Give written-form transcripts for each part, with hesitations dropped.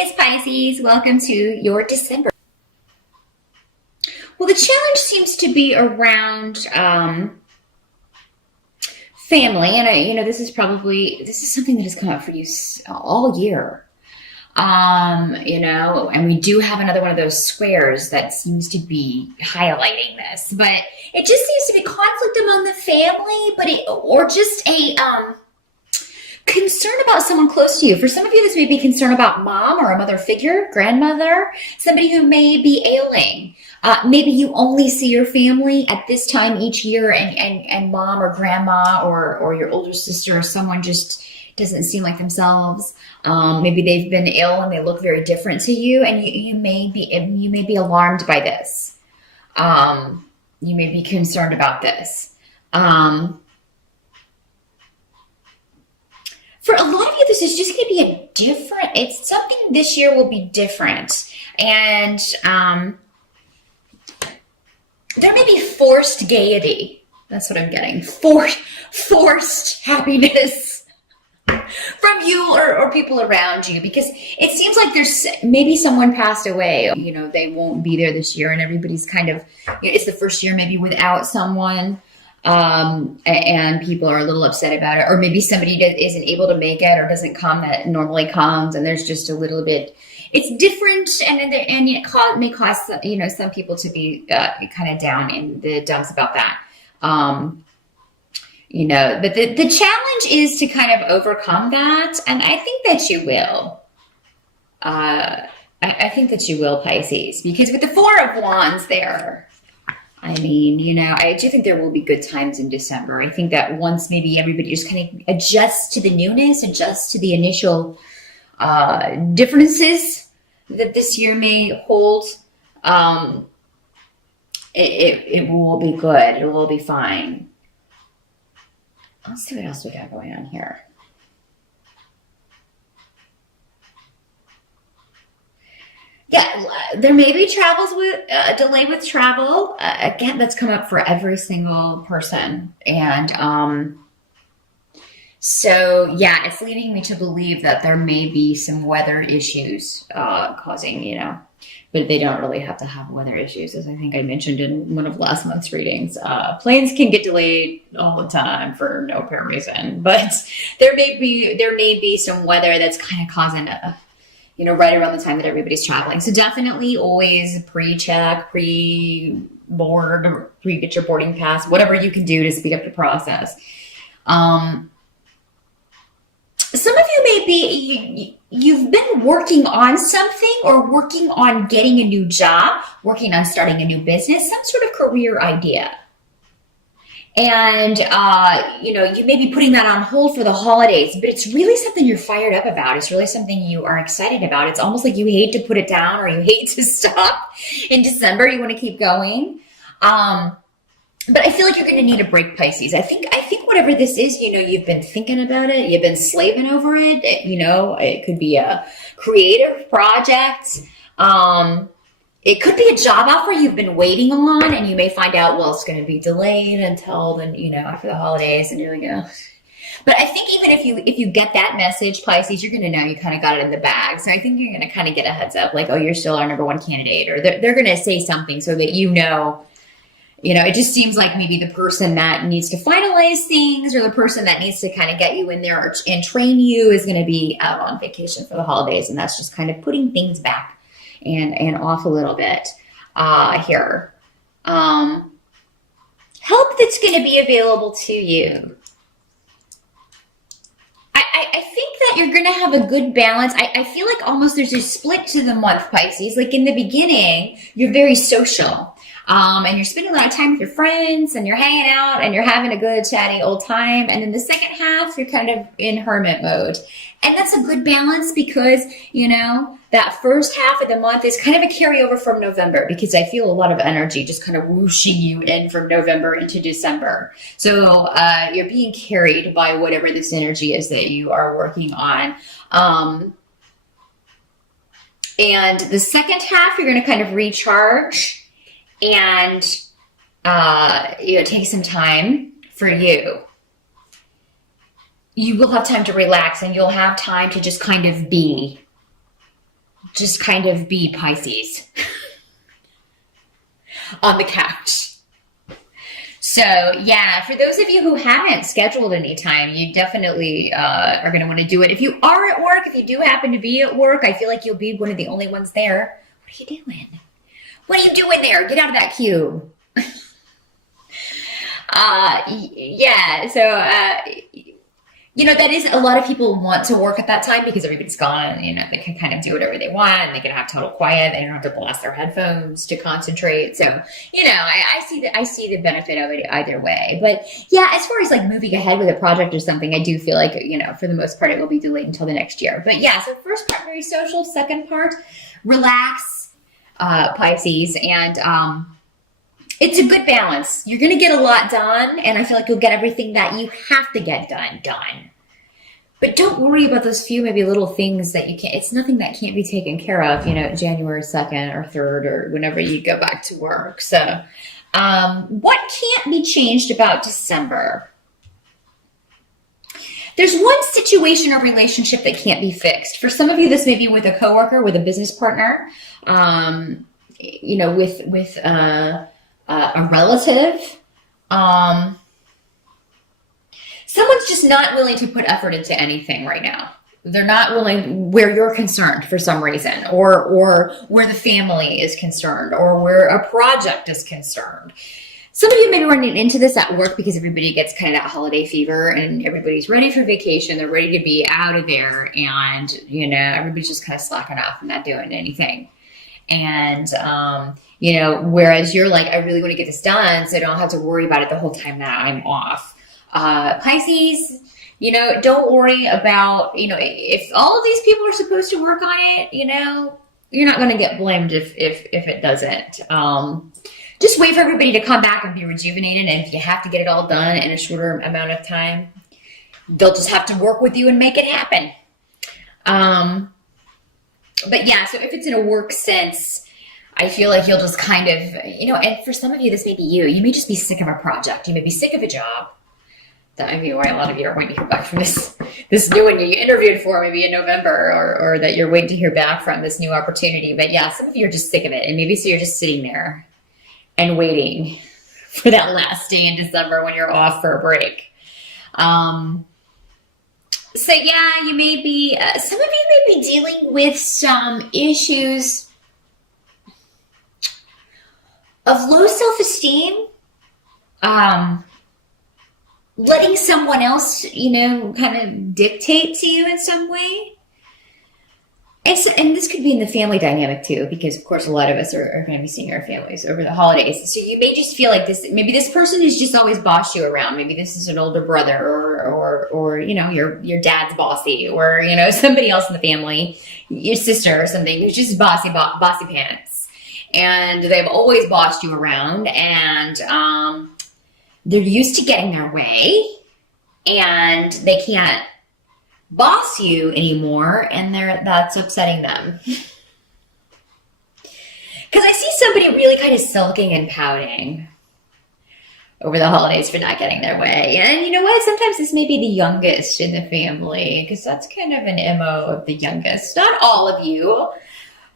Surprise, Pisces! Welcome to your December. Well, the challenge seems to be around family, and this is something that has come up for you all year. And we do have another one of those squares that seems to be highlighting this, but it just seems to be conflict among the family, or just a concern about someone close to you. For some of you, this may be concern about mom or a mother figure, grandmother, somebody who may be ailing. Maybe you only see your family at this time each year, and mom or grandma or your older sister or someone just doesn't seem like themselves. Maybe they've been ill and they look very different to you, and you may be alarmed by this. You may be concerned about this. For a lot of you, this is just going to be it's something this year will be different. And there may be forced gaiety. That's what I'm getting. Forced happiness from you or people around you, because it seems like there's maybe someone passed away. They won't be there this year, and everybody's kind of, it's the first year maybe without someone. And people are a little upset about it, or maybe somebody isn't able to make it or doesn't come that normally comes, and there's just a little bit, it's different, and it may cause some people to be kind of down in the dumps about that. But the challenge is to kind of overcome that, and I think that you will. I think that you will, Pisces, because with the Four of Wands there, I do think there will be good times in December. I think that once maybe everybody just kind of adjusts to the newness, adjusts to the initial differences that this year may hold, it will be good. It will be fine. Let's see what else we got going on here. Yeah, there may be a delay with travel. Again, that's come up for every single person. And so, yeah, it's leading me to believe that there may be some weather issues causing, but they don't really have to have weather issues. As I think I mentioned in one of last month's readings, planes can get delayed all the time for no apparent reason. But there may be some weather that's kind of causing right around the time that everybody's traveling. So definitely always pre-check, pre-board, get your boarding pass, whatever you can do to speed up the process. Some of you you've been working on something, or working on getting a new job, working on starting a new business, some sort of career idea. And, you may be putting that on hold for the holidays, but it's really something you're fired up about. It's really something you are excited about. It's almost like you hate to put it down, or you hate to stop in December. You want to keep going. But I feel like you're going to need a break, Pisces. I think whatever this is, you've been thinking about it. You've been slaving over it. It could be a creative project. It could be a job offer you've been waiting on, and you may find out, well, it's going to be delayed until then, after the holidays, and you're like, oh. But I think even if you get that message, Pisces, you're going to know you kind of got it in the bag. So I think you're going to kind of get a heads up, like, oh, you're still our number one candidate, or they're going to say something so that it just seems like maybe the person that needs to finalize things, or the person that needs to kind of get you in there and train you, is going to be out on vacation for the holidays, and that's just kind of putting things back and off a little bit here. Help that's going to be available to you. I think that you're going to have a good balance. I feel like almost there's a split to the month, Pisces. Like in the beginning, you're very social. And you're spending a lot of time with your friends, and you're hanging out, and you're having a good chatty old time. And in the second half, you're kind of in hermit mode. And that's a good balance, because, that first half of the month is kind of a carryover from November, because I feel a lot of energy just kind of whooshing you in from November into December. So you're being carried by whatever this energy is that you are working on. And the second half, you're going to kind of recharge and take some time for you. You will have time to relax, and you'll have time to just kind of be. just kind of be Pisces on the couch. So yeah, for those of you who haven't scheduled any time, you definitely are going to want to do it. If you are at work, if you do happen to be at work, I feel like you'll be one of the only ones there. What are you doing? What are you doing there? Get out of that cube. Yeah, so that is, a lot of people want to work at that time because everybody's gone. They can kind of do whatever they want, and they can have total quiet. They don't have to blast their headphones to concentrate. So, I see the benefit of it either way. But yeah, as far as like moving ahead with a project or something, I do feel like, for the most part, it will be delayed until the next year. But yeah, so first part, very social. Second part, relax, Pisces. And, it's a good balance. You're going to get a lot done, and I feel like you'll get everything that you have to get done. But don't worry about those few maybe little things that you can't. It's nothing that can't be taken care of, January 2nd or 3rd or whenever you go back to work. So what can't be changed about December? There's one situation or relationship that can't be fixed. For some of you, this may be with a coworker, with a business partner, with a relative. Someone's just not willing to put effort into anything right now. They're not willing where you're concerned for some reason, or where the family is concerned, or where a project is concerned. Some of you may be running into this at work because everybody gets kind of that holiday fever and everybody's ready for vacation. They're ready to be out of there, and everybody's just kind of slacking off and not doing anything. And whereas you're like, I really want to get this done so I don't have to worry about it the whole time that I'm off. Pisces, don't worry about, if all of these people are supposed to work on it, you're not going to get blamed if it doesn't. Just wait for everybody to come back and be rejuvenated. And if you have to get it all done in a shorter amount of time, they'll just have to work with you and make it happen. But yeah, so if it's in a work sense, I feel like you'll just kind of, and for some of you, this may be you. You may just be sick of a project. You may be sick of a job. That may be why a lot of you are waiting to hear back from this new one you interviewed for maybe in November, or that you're waiting to hear back from this new opportunity. But yeah, some of you are just sick of it. And maybe so you're just sitting there and waiting for that last day in December when you're off for a break. So yeah, you may be, some of you may be dealing with some issues of low self-esteem, letting someone else, kind of dictate to you in some way. And this could be in the family dynamic too, because of course a lot of us are going to be seeing our families over the holidays. So you may just feel like maybe this person has just always bossed you around. Maybe this is an older brother or your dad's bossy, or, somebody else in the family, your sister or something who's just bossy pants. And they've always bossed you around, and they're used to getting their way, and they can't boss you anymore, and that's upsetting them. Because I see somebody really kind of sulking and pouting over the holidays for not getting their way. And you know what? Sometimes this may be the youngest in the family, because that's kind of an MO of the youngest. Not all of you,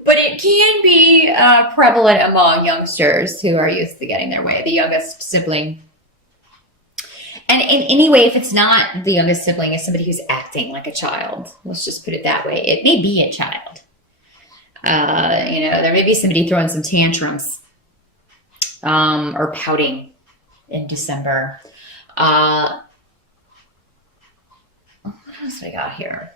but it can be prevalent among youngsters who are used to getting their way, the youngest sibling. And in any way, if it's not the youngest sibling, it's somebody who's acting like a child. Let's just put it that way. It may be a child. There may be somebody throwing some tantrums or pouting in December. What else do we got here?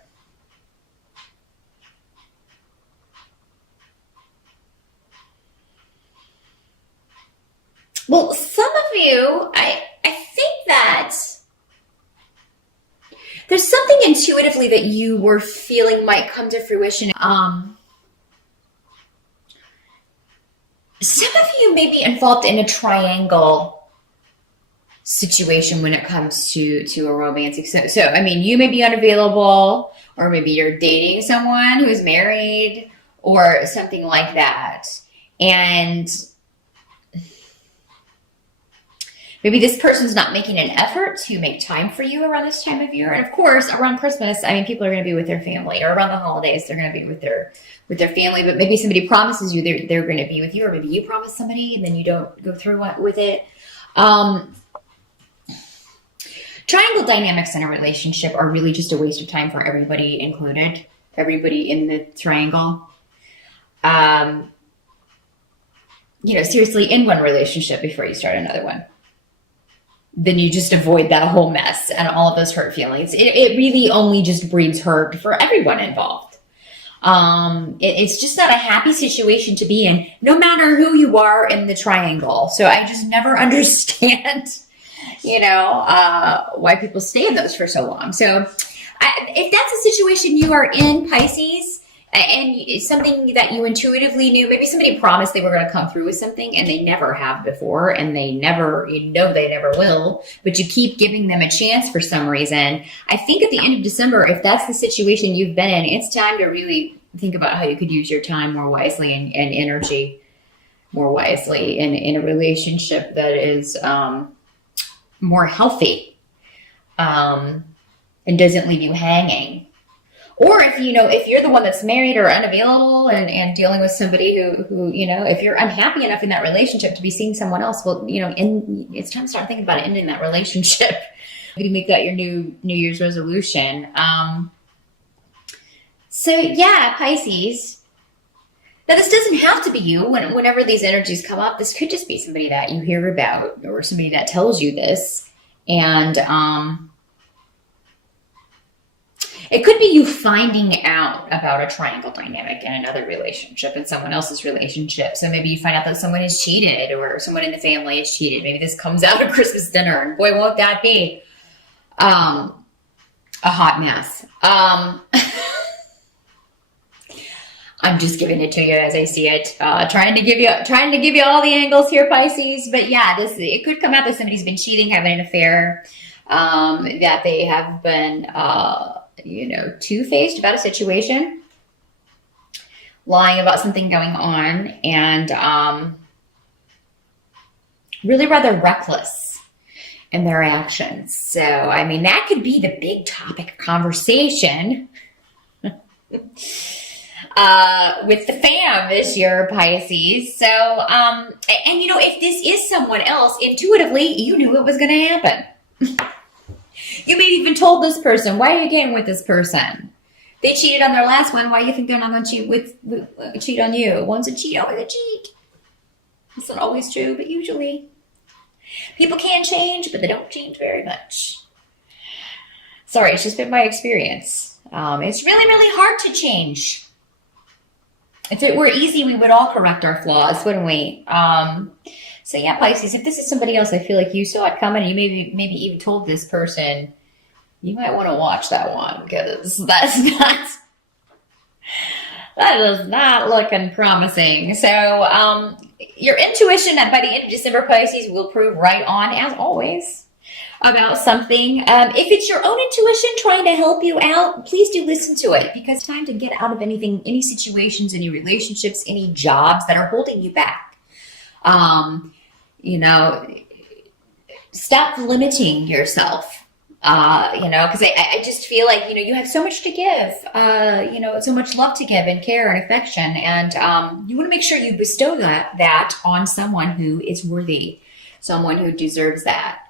Well, some of you, I think that there's something intuitively that you were feeling might come to fruition. Some of you may be involved in a triangle situation when it comes to a romantic. So, I mean, you may be unavailable, or maybe you're dating someone who's married or something like that. And Maybe this person's not making an effort to make time for you around this time of year. And of course, around Christmas, I mean, people are going to be with their family, or around the holidays, they're going to be with their family. But maybe somebody promises you they're going to be with you, or maybe you promise somebody and then you don't go through with it. Triangle dynamics in a relationship are really just a waste of time for everybody included, everybody in the triangle. Seriously, end one relationship before you start another one. Then you just avoid that whole mess and all of those hurt feelings. It really only just breeds hurt for everyone involved. It's just not a happy situation to be in, no matter who you are in the triangle. So I just never understand, why people stay in those for so long. So if that's a situation you are in, Pisces, and it's something that you intuitively knew, maybe somebody promised they were going to come through with something and they never have before, and they never will, but you keep giving them a chance for some reason. I think at the end of December, if that's the situation you've been in, it's time to really think about how you could use your time more wisely and energy more wisely in a relationship that is more healthy and doesn't leave you hanging. Or if you're the one that's married or unavailable and dealing with somebody who if you're unhappy enough in that relationship to be seeing someone else, well, it's time to start thinking about ending that relationship. Maybe make that your New Year's resolution. So yeah, Pisces. Now this doesn't have to be you. Whenever these energies come up, this could just be somebody that you hear about or somebody that tells you this, and it could be you finding out about a triangle dynamic in another relationship, in someone else's relationship. So maybe you find out that someone has cheated, or someone in the family has cheated. Maybe this comes out at Christmas dinner, and boy, won't that be a hot mess. I'm just giving it to you as I see it. Trying to give you all the angles here, Pisces. But yeah, it could come out that somebody's been cheating, having an affair, that they have been two-faced about a situation, lying about something going on, and really rather reckless in their actions. So, I mean, that could be the big topic of conversation with the fam this year, Pisces. So, if this is someone else, intuitively, you knew it was going to happen. You maybe even told this person, why are you getting with this person? They cheated on their last one. Why do you think they're not going to cheat on you? Once a cheat, always a cheat. It's not always true, but usually. People can change, but they don't change very much. Sorry, it's just been my experience. It's really, really hard to change. If it were easy, we would all correct our flaws, wouldn't we? So yeah, Pisces, if this is somebody else, I feel like you saw it coming, and you maybe even told this person, you might want to watch that one, because that is not looking promising. So your intuition by the end of December, Pisces, will prove right on, as always, about something. If it's your own intuition trying to help you out, please do listen to it, because it's time to get out of any situations, any relationships, any jobs that are holding you back. Stop limiting yourself, because I just feel like, you have so much to give, so much love to give and care and affection. And you want to make sure you bestow that on someone who is worthy, someone who deserves that.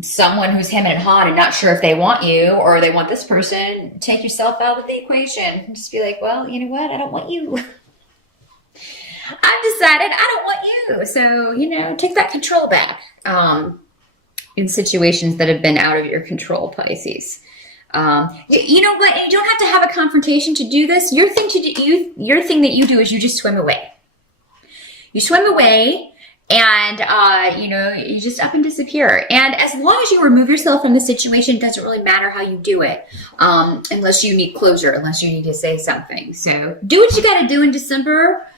Someone who's hemming and hawing and not sure if they want you or they want this person, take yourself out of the equation. Just be like, well, you know what? I don't want you. I've decided I don't want you. So, take that control back in situations that have been out of your control, Pisces. You know what? You don't have to have a confrontation to do this. Your thing that you do is you just swim away. You swim away, and you just up and disappear. And as long as you remove yourself from the situation, it doesn't really matter how you do it, unless you need closure, unless you need to say something. So do what you got to do in December.